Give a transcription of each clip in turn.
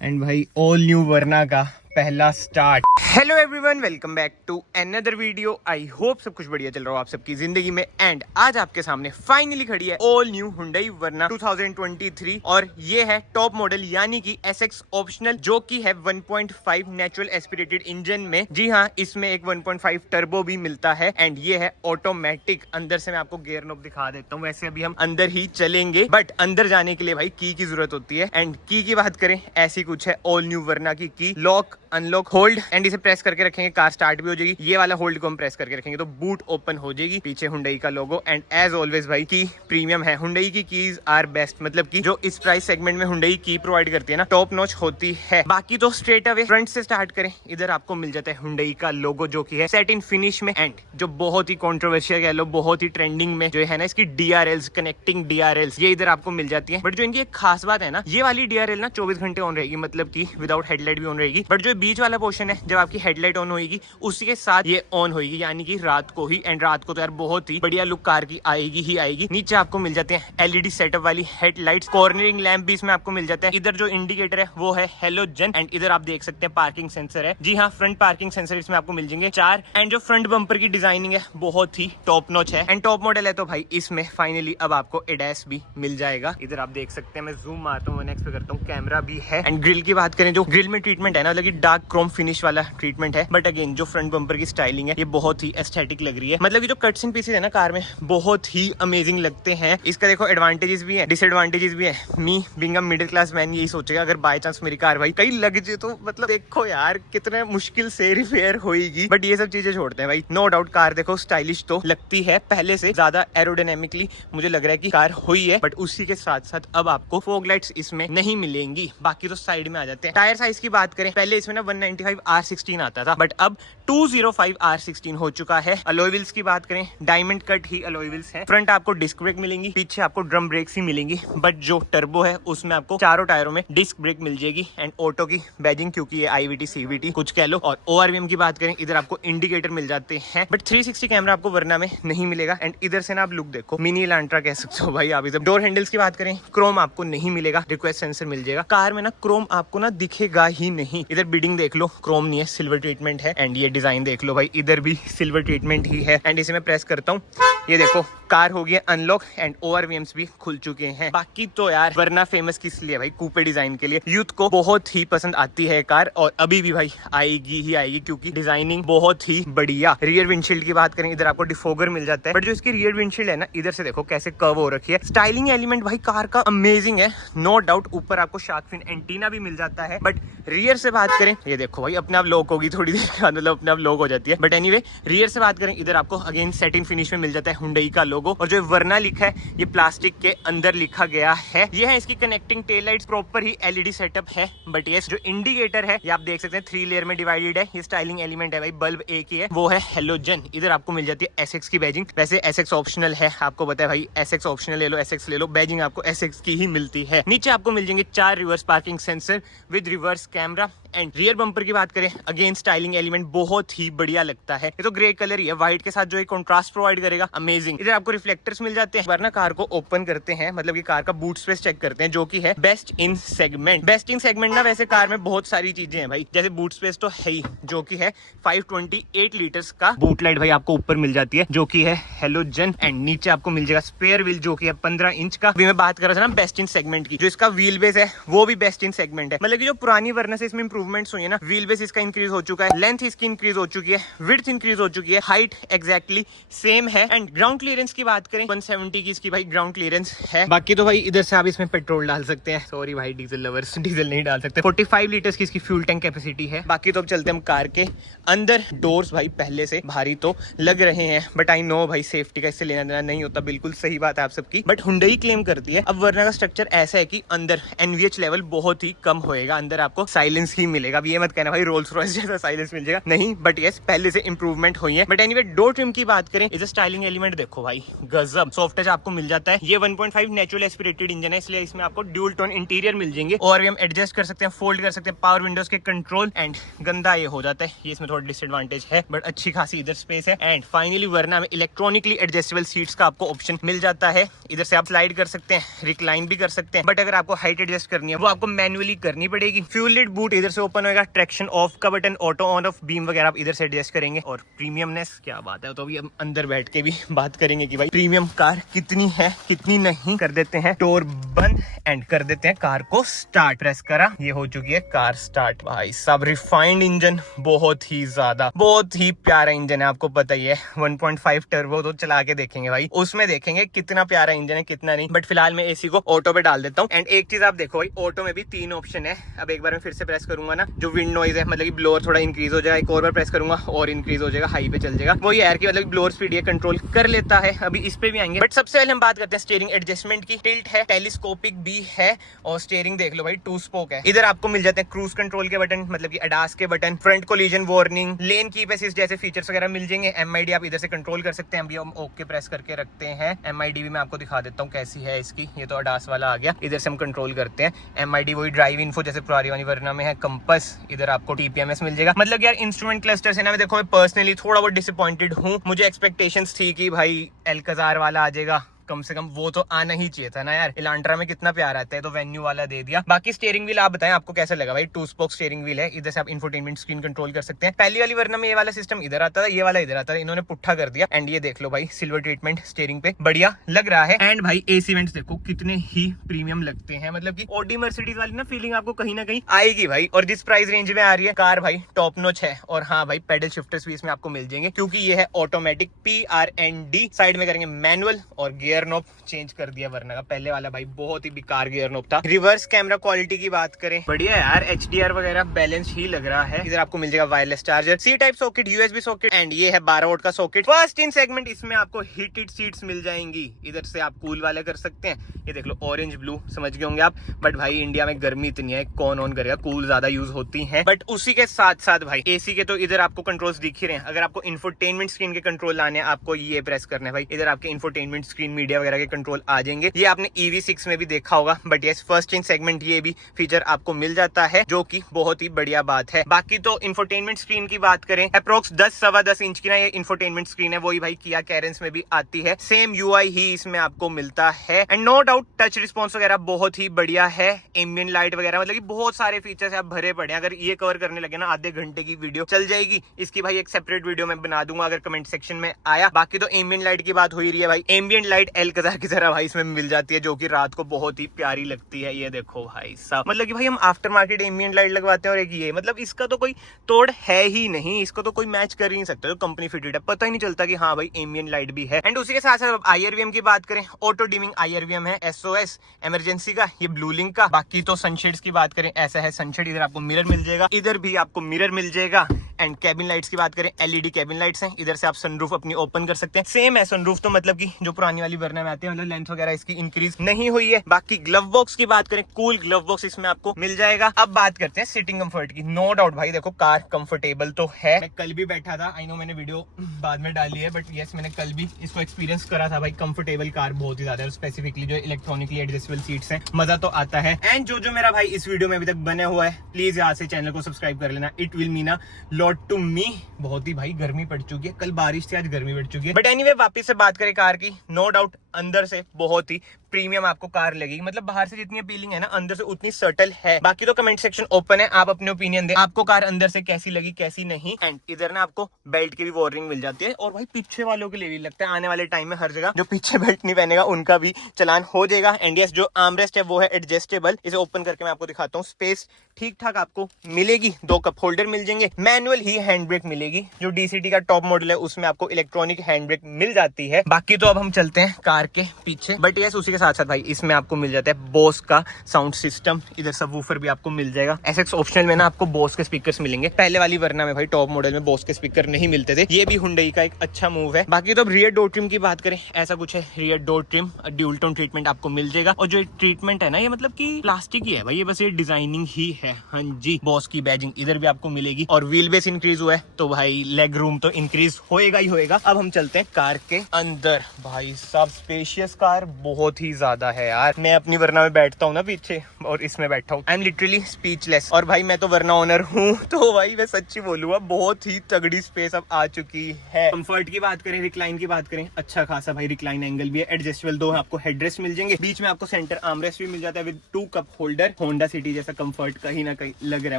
And भाई all new Verna का पहला start. Hello everyone, welcome back to another video. I hope सब कुछ बढ़िया चल रहा हो आप सबकी जिंदगी में। एंड आज आपके सामने फाइनली खड़ी है ऑल न्यू हुंडई वरना 2023 और ये है टॉप मॉडल यानी कि SX ऑप्शनल, जो कि है 1.5 नेचुरल एस्पिरेटेड इंजन में। जी हाँ, इसमें एक 1.5 टर्बो भी मिलता है एंड ये है ऑटोमेटिक। अंदर से मैं आपको गियर नॉब दिखा देता हूँ। वैसे अभी हम अंदर ही चलेंगे, बट अंदर जाने के लिए भाई की जरूरत होती है। एंड की बात करें, ऐसी कुछ है ऑल न्यू वरना की लॉक, अनलॉक, होल्ड एंड इसे प्रेस करके रखेंगे, कार स्टार्ट भी हो जाएगी। ये वाला होल्ड को हम प्रेस करके रखेंगे तो बूट ओपन हो जाएगी। पीछे हुंडई का लोगो एंड एज ऑलवेज भाई की प्रीमियम है। हुंडई की कीज आर बेस्ट, मतलब कि जो इस प्राइस सेगमेंट में हुंडई की प्रोवाइड करती है ना, टॉप नॉच होती है। बाकी तो स्ट्रेट अवे फ्रंट से स्टार्ट करें, इधर आपको मिल जाता है हुंडई का लोगो जो कि है सेट इन फिनिश में। एंड जो बहुत ही कॉन्ट्रोवर्शियल कह लो, बहुत ही ट्रेंडिंग में जो है ना, इसकी DRLs, कनेक्टिंग DRLs, ये इधर आपको मिल जाती है। बट जो इनकी एक खास बात है ना, ये वाली DRL ना 24 घंटे ऑन रहेगी, मतलब कि विदाउट हेडलाइट भी ऑन रहेगी। बट जो बीच वाला पोर्शन है, जब आपकी हेडलाइट ऑन होगी उसी के साथ ये ऑन होगी, यानी कि रात को ही। एंड रात को तो यार बहुत ही बढ़िया लुक कार की आएगी ही आएगी। नीचे आपको मिल जाते हैं LED सेटअप वाली हेडलाइट्स, कॉर्नरिंग लैंप भी इसमें आपको मिल जाता है। इधर जो इंडिकेटर है वो है हेलोजन एंड इधर आप देख सकते हैं पार्किंग सेंसर है। जी हाँ, फ्रंट पार्किंग सेंसर इसमें आपको मिल जाएंगे 4। एंड जो फ्रंट बम्पर की डिजाइनिंग है बहुत ही टॉप नॉच है एंड टॉप मॉडल है, तो भाई इसमें फाइनली अब आपको ADAS भी मिल जाएगा। इधर आप देख सकते हैं, मैं जूम मारता हूँ, 1x पे करता हूँ, कैमरा भी है। एंड ग्रिल की बात करें, जो ग्रिल में ट्रीटमेंट है ना, मतलब कि डार्क क्रोम फिनिश वाला ट्रीटमेंट है। बट अगेन जो फ्रंट बम्पर की स्टाइलिंग है ये बहुत ही एस्थेटिक लग रही है। मतलब कि जो कट्स एंड पीसेस है ना कार में, बहुत ही अमेजिंग लगते हैं। इसका देखो एडवांटेजेस भी है, डिसएडवांटेजेस भी है। Me being a middle class man यही सोचेगा, अगर बाय चांस मेरी कार भाई कहीं लग जाए तो मतलब देखो यार कितने मुश्किल से रिपेयर होगी। बट ये सब चीजें छोड़ते हैं भाई, नो डाउट कार देखो स्टाइलिश तो लगती है, पहले से ज्यादा एरोडायनेमिकली मुझे लग रहा है कि कार हुई है। बट उसी के साथ साथ अब आपको फॉग लाइट्स इसमें नहीं मिलेंगी। बाकी तो साइड में आ जाते हैं। टायर साइज की बात करें, पहले इसमें ना 195 R16 आता था, बट अब 205 R16 हो चुका है। अलॉय व्हील्स की बात करें, डायमंड कट ही अलॉय व्हील्स हैं। फ्रंट आपको डिस्क ब्रेक मिलेंगी, पीछे आपको ड्रम ब्रेक्स ही मिलेंगी। बट जो टर्बो है उसमें आपको चारों टायरों में डिस्क ब्रेक मिल जाएगी एंड ऑटो की बैजिंग, क्योंकि ये IVT CVT कुछ कह लो। और ORVM की बात करें, इधर आपको इंडिकेटर मिल जाते हैं। बट 360 कैमरा आपको वरना में नहीं मिलेगा। एंड इधर से ना आप लुक देखो, मिनी एलांट्रा कह सकते हो भाई आप। इधर डोर हैंडल्स की बात करें, क्रोम आपको नहीं मिलेगा, रिक्वेस्ट सेंसर मिल जाएगा। कार में ना क्रोम आपको ना दिखेगा ही नहीं। इधर बिडिंग देख लो, क्रोम नहीं है, सिल्वर ट्रीटमेंट है। एंड ये डिजाइन देख लो भाई, इधर भी सिल्वर ट्रीटमेंट ही है। एंड इसे मैं प्रेस करता हूँ, ये देखो कार हो गई अनलॉक एंड ORVMs भी खुल चुके हैं। बाकी तो यार वरना फेमस किस लिए भाई, कूपे डिजाइन के लिए। यूथ को बहुत ही पसंद आती है कार और अभी भी भाई आएगी ही आएगी, क्योंकि डिजाइनिंग बहुत ही बढ़िया। रियर विंडशील्ड की बात करें, इधर आपको डिफोगर मिल जाता है। बट जो इसकी रियर विंडशील्ड है ना, इधर से देखो कैसे कर्व हो रखी है। स्टाइलिंग एलिमेंट भाई कार का अमेजिंग है, नो डाउट। ऊपर आपको शार्क फिन एंटीना भी मिल जाता है। बट रियर से बात करें, ये देखो भाई अपने आप लॉक होगी थोड़ी देर बाद, मतलब अपने आप लॉक हो जाती है। बट एनीवे रियर से बात करें, इधर आपको अगेन सेट इन फिनिश में मिल जाता है हुंडई का लोगो। और जो वरना लिखा है ये प्लास्टिक के अंदर लिखा गया है। ये है इसकी कनेक्टिंग टेल लाइट्स, प्रॉपर ही LED सेटअप है। बट ये जो इंडिकेटर है ये आप देख सकते हैं 3 लेयर में डिवाइडेड है। ये स्टाइलिंग एलिमेंट है भाई, बल्ब एक ही है, वो है हेलोजन। इधर आपको मिल जाती है SX की बैजिंग। वैसे SX ऑप्शनल है, आपको पता है भाई, SX ऑप्शनल ले लो, SX ले लो, बैजिंग आपको SX की ही मिलती है। नीचे आपको मिल जाएंगे 4 reverse parking sensor with reverse camera. And rear bumper की बात करें, अगेन स्टाइलिंग एलिमेंट बहुत ही बढ़िया लगता है। ये तो ग्रे कलर ही है, व्हाइट के साथ जो एक कॉन्ट्रास्ट प्रोवाइड करेगा, अमेजिंग। इधर आपको रिफ्लेक्टर्स मिल जाते हैं। वरना कार को ओपन करते हैं, मतलब कि कार का बूट स्पेस चेक करते हैं, जो कि है best in segment. Best in segment ना वैसे कार में बहुत सारी चीजें हैं भाई, जैसे बूट स्पेस तो है ही, जो कि है 528 लीटर्स का। बूट लाइट भाई आपको ऊपर मिल जाती है, जो कि है हेलोजन। एंड नीचे आपको मिल जाएगा स्पेयर व्हील, जो कि है 15 इंच का। अभी मैं बात कर रहा था ना बेस्ट इन सेगमेंट की, जो इसका व्हील बेस है वो भी बेस्ट इन सेगमेंट है। मतलब कि जो पुरानी वरना से इसमें इंप्रूवमेंट्स हुई है ना, व्हील बेस इसका इंक्रीज हो चुका है, लेंथ इसकी इंक्रीज हो चुकी है, विड्थ इंक्रीज हो चुकी है, हाइट एग्जैक्टली सेम है। एंड ग्राउंड क्लियरेंस की बात करें, 170 की इसकी भाई ग्राउंड क्लियरेंस है। बाकी तो भाई इधर से आप इसमें पेट्रोल डाल सकते हैं, सॉरी भाई डीजल लवर्स, डीजल नहीं डाल सकते। 45 लीटर्स की इसकी फ्यूल टैंक कैपेसिटी है। बाकी तो अब चलते हैं हम कार के अंदर। डोर्स भाई पहले से भारी तो लग रहे हैं, बट आई नो भाई सेफ्टी का इससे लेना देना नहीं होता, बिल्कुल सही बात है आप सबकी। बट हुंडई क्लेम करती है अब वरना का स्ट्रक्चर ऐसा है कि अंदर NVH लेवल बहुत ही कम होएगा। अंदर आपको साइलेंस ही मिलेगा। अब ये मत कहना भाई रोल्स रॉयस जैसा साइलेंस मिल जाएगा, नहीं, बट यस पहले से इंप्रूवमेंट हुई है। बट एनीवे डोर ट्रिम की बात करें, इस स्टाइलिंग एलिमेंट देखो भाई गजब, सॉफ्ट टच आपको मिल जाता है। ये 1.5 नेचुरल एस्पिरेटेड इंजन है, इसलिए इसमें आपको ड्यूल टोन इंटीरियर मिल जाएंगे और भी हम एडजस्ट कर सकते हैं, फोल्ड कर सकते हैं, पावर विंडोज के कंट्रोल। एंड गंदा ये हो जाता है, ये इसमें थोड़ा डिसएडवांटेज है, बट अच्छी खासी इधर स्पेस है। एंड फाइनली वरना में इलेक्ट्रॉनिकली एडजस्टेबल सीट्स का आपको ऑप्शन मिल जाता है। इधर से आप स्लाइड कर सकते हैं, रिक्लाइन भी कर सकते हैं, बट अगर आपको हाइट एडजस्ट करनी है वो आपको मैनुअली करनी पड़ेगी। फ्यूल लिड बूट इधर से ओपन होगा, ट्रैक्शन ऑफ का button, auto on off beam वगैरह आप इधर से एडजस्ट करेंगे। और प्रीमियमनेस क्या बात है, तो अभी हम अंदर बैठ के भी बात करेंगे कि भाई प्रीमियम कार कितनी है कितनी नहीं। कर देते हैं डोर बंद एंड कर देते हैं कार को स्टार्ट। प्रेस करा, ये हो चुकी है कार स्टार्ट। भाई सब रिफाइंड इंजन, बहुत ही ज्यादा, बहुत ही प्यारा इंजन है, आपको पता ही है। 1.5 टर्बो तो चला के देखेंगे भाई, उसमें देखेंगे कितना प्यारा इंजन है कितना नहीं। बट फिलहाल मैं एसी को ऑटो पे डाल देता हूँ। एंड एक चीज आप देखो भाई, ऑटो में भी 3 ऑप्शन है। अब एक बार मैं फिर से प्रेस करूंगा ना, जो विंड नॉइज है मतलब कि ब्लोअर थोड़ा इंक्रीज हो जाएगा, एक और बार प्रेस करूंगा और इंक्रीज हो जाएगा, हाई पे चल जाएगा। वो एयर की मतलब ब्लोअर स्पीड ये कंट्रोल कर लेता है। अभी इस पे भी आएंगे, बट सबसे पहले हम बात करते हैं स्टीयरिंग एडजस्टमेंट की। टिल्ट है, टेलीस्कोपिक भी है और स्टीयरिंग देख लो भाई 2 स्पोक है। इधर आपको मिल जाते हैं क्रूज कंट्रोल के बटन, मतलब कि अडास के button, front collision warning, lane keep assist जैसे फीचर्स वगैरह मिल जाएंगे। एमआईडी आप इधर से कंट्रोल कर सकते हैं। अभी हम ओके प्रेस करके रखते हैं। एमआईडी भी मैं आपको दिखा देता हूँ कैसी है इसकी। ये तो अडास वाला आ गया, इधर से हम कंट्रोल करते हैं। एमआईडी वही ड्राइव इन्फो जैसे पुरानी वाली वरना में है। कंपस, इधर आपको टीपीएमएस मिल जाएगा। मतलब यार इंस्ट्रूमेंट क्लस्टर से ना मैं देखो मैं पर्सनली थोड़ा बहुत डिसअपॉइंटेड हूँ। मुझे एक्सपेक्टेशंस थी कि भाई एल्काजार वाला आ जाएगा, कम से कम वो तो आना ही चाहिए था ना यार। इलांट्रा में कितना प्यार आता है, तो वेन्यू वाला दे दिया। बाकी स्टीयरिंग व्हील आप बताएं आपको कैसा लगा भाई। 2 स्पोक स्टीयरिंग व्हील है, इधर से आप इंफोटेनमेंट स्क्रीन कंट्रोल कर सकते हैं। पहली वाली वरना में ये वाला सिस्टम इधर आता था, ये वाला इधर आता था, इन्होंने पुट्ठा कर दिया। एंड ये देख लो भाई सिल्वर ट्रीटमेंट स्टीयरिंग पे, बढ़िया लग रहा है। एंड भाई एसी वेंट्स देखो कितने ही प्रीमियम लगते हैं, मतलब की ऑडी मर्सिडीज वाली ना फीलिंग आपको कहीं ना कहीं आएगी भाई। और जिस प्राइस रेंज में आ रही है कार भाई टॉप नॉच है। और हाँ भाई पेडल शिफ्टर्स भी इसमें आपको मिल जाएंगे, क्योंकि ये है ऑटोमेटिक PRND। साइड में करेंगे मैनुअल और गियर नॉब चेंज कर दिया, वरना का पहले वाला भाई बहुत ही बेकार गियर नॉब था। रिवर्स कैमरा क्वालिटी की बात करें, बढ़िया यार, HDR वगैरह बैलेंस ही लग रहा है। इधर आपको मिल जाएगा wireless charger, C type socket, USB socket and ये है 12 वोल्ट का सॉकेट। फर्स्ट इन सेगमेंट इसमें आपको हीटेड सीट्स मिल जाएंगी। इधर से आप कूल वाले कर सकते हैं। ये देख लो ऑरेंज ब्लू, समझ गए होंगे आप। बट भाई इंडिया में गर्मी इतनी है, कौन ऑन करेगा, कूल ज्यादा यूज होती है। बट उसी के साथ साथ भाई एसी के तो इधर आपको कंट्रोल्स दिख ही रहे हैं। अगर आपको इंफोटेनमेंट स्क्रीन के कंट्रोल लाने हैं, आपको ये प्रेस करना है भाई। इधर आपके इंफोटेनमेंट स्क्रीन मीडिया वगैरह के कंट्रोल आ जाएंगे। ये आपने EV6 में भी देखा होगा, but yes first in segment ये भी फीचर आपको मिल जाता है, जो कि बहुत ही बढ़िया बात है। बाकी तो इंफोटेनमेंट स्क्रीन की बात करें, अप्रोक्स 10-10.25 इंच की ना ये इंफोटेनमेंट स्क्रीन है, वही भाई किया कैरेंस में भी आती है। सेम UI ही इसमें आपको मिलता है। And no doubt touch response वगैरह बहुत ही बढ़िया है। एम्बिएंट लाइट वगैरह मतलब कि बहुत सारे फीचर्स आप भरे पड़े हैं। अगर ये कवर करने लगे ना आधे घंटे की वीडियो चल जाएगी। इसकी भाई एक सेपरेट वीडियो मैं बना दूंगा अगर कमेंट सेक्शन में आया। बाकी तो एम्बिएंट लाइट की बात हो ही रही है भाई, एम्बिएंट लाइट एल्काजार की तरह भाई इसमें मिल जाती है, जो कि रात को बहुत ही प्यारी लगती है। ये देखो भाई साहब, मतलब कि भाई हम आफ्टर मार्केट एम्बिएंट लाइट लगवाते हैं और एक ये, मतलब इसका तो कोई तोड़ है ही नहीं, इसको तो कोई मैच कर ही नहीं सकता। जो कंपनी फिटेड है, पता ही नहीं चलता कि हाँ भाई एम्बिएंट लाइट भी है। एंड उसी के साथ साथ IRVM की बात करें, ऑटो डिमिंग IRVM है, SOS इमरजेंसी का, ये ब्लू लिंक का। बाकी तो सनशेड्स की बात करें, ऐसा है सनशेड, इधर आपको मिरर मिल जाएगा, इधर भी आपको मिरर मिल जाएगा। एंड कैबिन लाइट्स की बात करें, LED कैबिन लाइट्स हैं, इधर से आप सनरूफ अपनी ओपन कर सकते हैं। सेम है सनरूफ, तो मतलब कि जो पुरानी वाली वरना में आती है, मतलब लेंथ वगैरह इसकी इंक्रीज नहीं हुई है। बाकी ग्लव बॉक्स की बात करें, कूल ग्लव बॉक्स इसमें आपको मिल जाएगा। अब बात करते हैं सिटिंग कंफर्ट की। नो डाउट भाई देखो कार कंफर्टेबल तो है। मैं कल भी बैठा था, आई नो मैंने वीडियो बाद में डाली है, बट यस मैंने कल भी इसको एक्सपीरियंस करा था भाई। कंफर्टेबल कार बहुत ही ज्यादा है, स्पेसिफिकली जो इलेक्ट्रॉनिकली एडजस्टेबल सीट्स हैं, मजा तो आता है। एंड जो मेरा भाई इस वीडियो में अभी तक बने हुआ है, प्लीज यहाँ से चैनल को सब्सक्राइब कर लेना, it will mean a lot to me. बहुत ही भाई गर्मी पड़ चुकी है, कल बारिश थी आज गर्मी पड़ चुकी है। बट एनीवे वापस से बात करें कार की, नो डाउट अंदर से बहुत ही प्रीमियम आपको कार लगेगी। मतलब बाहर से जितनी अपीलिंग है ना, अंदर से उतनी सटल है। बाकी तो कमेंट सेक्शन ओपन है, आप अपने ओपिनियन दें, आपको कार अंदर से कैसी लगी कैसी नहीं। एंड इधर ना आपको बेल्ट की भी वार्निंग मिल जाती है, और भाई पीछे वालों के लिए भी लगता है आने वाले टाइम में हर जगह जो पीछे बेल्ट नहीं पहनेगा उनका भी चलान हो जाएगा। एंड यस जो आर्मरेस्ट है वो है एडजस्टेबल, इसे ओपन करके मैं आपको दिखाता हूँ। स्पेस ठीक ठाक आपको मिलेगी, 2 कप होल्डर मिल जाएंगे, मैनुअल ही हैंड ब्रेक मिलेगी। जो DCT का टॉप मॉडल है उसमें आपको इलेक्ट्रॉनिक हैंड ब्रेक मिल जाती है। बाकी तो अब हम चलते हैं कार कार के पीछे। बट यस उसी के साथ साथ भाई इसमें आपको मिल जाता है बोस का साउंड सिस्टम, इधर सबवूफर भी आपको मिल जाएगा। एसएक्स ऑप्शनल में ना आपको बोस के स्पीकर्स मिलेंगे, पहले वाली वरना में भाई टॉप मॉडल में बोस के स्पीकर नहीं मिलते थे। ये भी हुंडई का एक अच्छा मूव है। बाकी तो अब रियर डोर ट्रिम की बात करें, ऐसा कुछ है, rear door trim dual tone treatment आपको मिल जाएगा। और जो ट्रीटमेंट है ना, ये मतलब कि प्लास्टिक ही है भाई, ये बस ये डिजाइनिंग ही है। हाँ जी, बॉस की बैजिंग इधर भी आपको मिलेगी। और व्हील बेस इंक्रीज हुआ है तो भाई लेग रूम तो इंक्रीज होएगा ही होएगा। अब हम चलते हैं कार के अंदर। भाई सब स्पेशियस कार बहुत ही ज्यादा है यार। मैं अपनी वरना में बैठता हूँ ना पीछे और इसमें बैठा हूँ, आई एम लिटरली स्पीचलेस। और भाई मैं तो वरना ओनर हूँ तो भाई मैं सच्ची बोलूंगा बहुत ही तगड़ी स्पेस अब आ चुकी है। कंफर्ट की बात करें, रिक्लाइन की बात करें, अच्छा खासा भाई रिक्लाइन एंगल भी है। एडजस्टेबल दो आपको हेडरेस्ट मिल जाएंगे, बीच में आपको सेंटर आर्मरेस्ट भी मिल जाता है with 2 cup holder. Honda city जैसा कंफर्ट कहीं ना कहीं लग रहा है,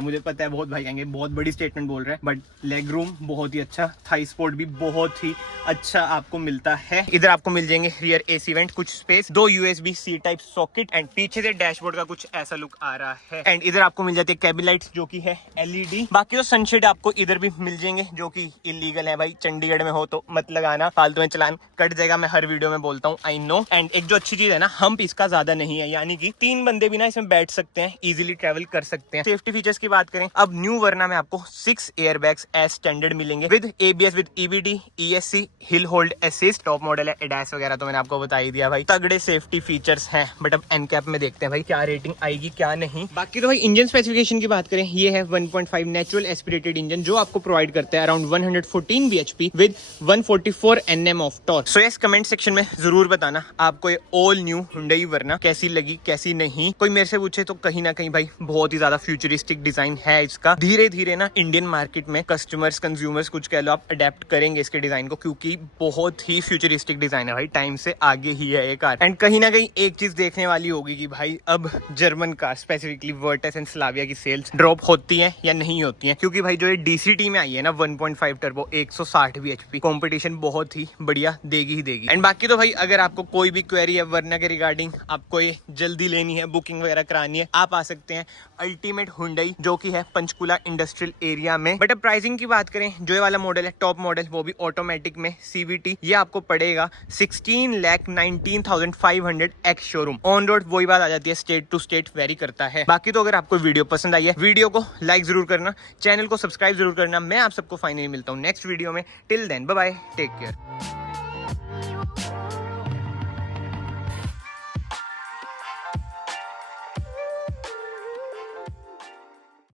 मुझे पता है बहुत भाई कहेंगे बहुत बड़ी स्टेटमेंट बोल रहा है, बट लेग रूम बहुत ही अच्छा, थाई सपोर्ट भी बहुत ही अच्छा आपको मिलता है। इधर आपको मिल जाएंगे रियर एसी वेंट, कुछ space, 2 USB C type socket and पीछे से डैशबोर्ड का कुछ ऐसा लुक आ रहा है। एंड इधर आपको मिल जाती है कैबिन लाइट्स जो की है LED। बाकी तो सनशेड आपको इधर भी मिल जाएंगे जो कि इलीगल है भाई, चंडीगढ़ में हो तो मत लगाना, फालतू में चलान कट जाएगा, मैं हर वीडियो में बोलता हूँ, आई नो। एंड एक जो अच्छी चीज है ना, हम्प इसका ज्यादा नहीं है, यानी कि 3 बंदे भी ना इसमें बैठ सकते हैं, इजीली ट्रैवल कर सकते हैं। सेफ्टी फीचर्स की बात करें, अब न्यू वरना में आपको 6 एयरबैग्स एज स्टैंडर्ड मिलेंगे with ABS, with EBD, ESC, hill hold assist. Top model है, ADAS वगैरह तो मैंने आपको बता ही दिया भाई, तगड़े सेफ्टी फीचर्स हैं। बट अब एनकैप में देखते हैं भाई क्या रेटिंग आएगी क्या नहीं। बाकी तो भाई इंजन स्पेसिफिकेशन की बात करें, ये है 1.5 नेचुरल एस्पिरेटेड इंजन जो आपको प्रोवाइड करता है around 114 bhp with 144 Nm of torque. So yes comment section में जरूर बताना आपको ये ऑल न्यू हुंडई वरना कैसी लगी कैसी नहीं। कोई मेरे से पूछे तो कहीं ना कहीं भाई बहुत ही ज्यादा फ्यूचरिस्टिक डिजाइन है इसका। धीरे धीरे ना इंडियन मार्केट में कस्टमर्स कंज्यूमर्स कुछ कह लो आप अडेप्ट करेंगे इसके डिजाइन को, क्योंकि बहुत ही फ्यूचरिस्टिक डिजाइन है भाई, टाइम से आगे ही है ये कार। एंड कहीं ना कहीं एक चीज देखने वाली होगी कि भाई अब German car specifically Virtus and Slavia की सेल्स ड्रॉप होती है या नहीं होती है, क्योंकि भाई जो ये DCT में आई है ना 1.5 टर्बो 160 bhp, कंपटीशन बहुत ही बढ़िया देगी ही देगी। एंड बाकी तो भाई अगर आपको कोई भी क्वेरी है वरना के रिगार्डिंग, आपको ये जल्दी लेनी है, बुकिंग वगैरह करानी है, आप आ सकते हैं अल्टीमेट हुंडई जो कि है पंचकुला इंडस्ट्रियल एरिया में। बट अब प्राइसिंग की बात करें, जो ये वाला मॉडल है टॉप मॉडल वो भी ऑटोमेटिक में CVT, ये आपको पड़ेगा 16,19,500 एक्स शोरूम। ऑन रोड वही बात आ जाती है, स्टेट टू स्टेट वेरी करता है। बाकी तो अगर आपको वीडियो पसंद आई है, वीडियो को लाइक जरूर करना, चैनल को सब्सक्राइब जरूर करना। मैं आप सबको फाइनली मिलता हूँ नेक्स्ट वीडियो में। Till then bye bye, take care.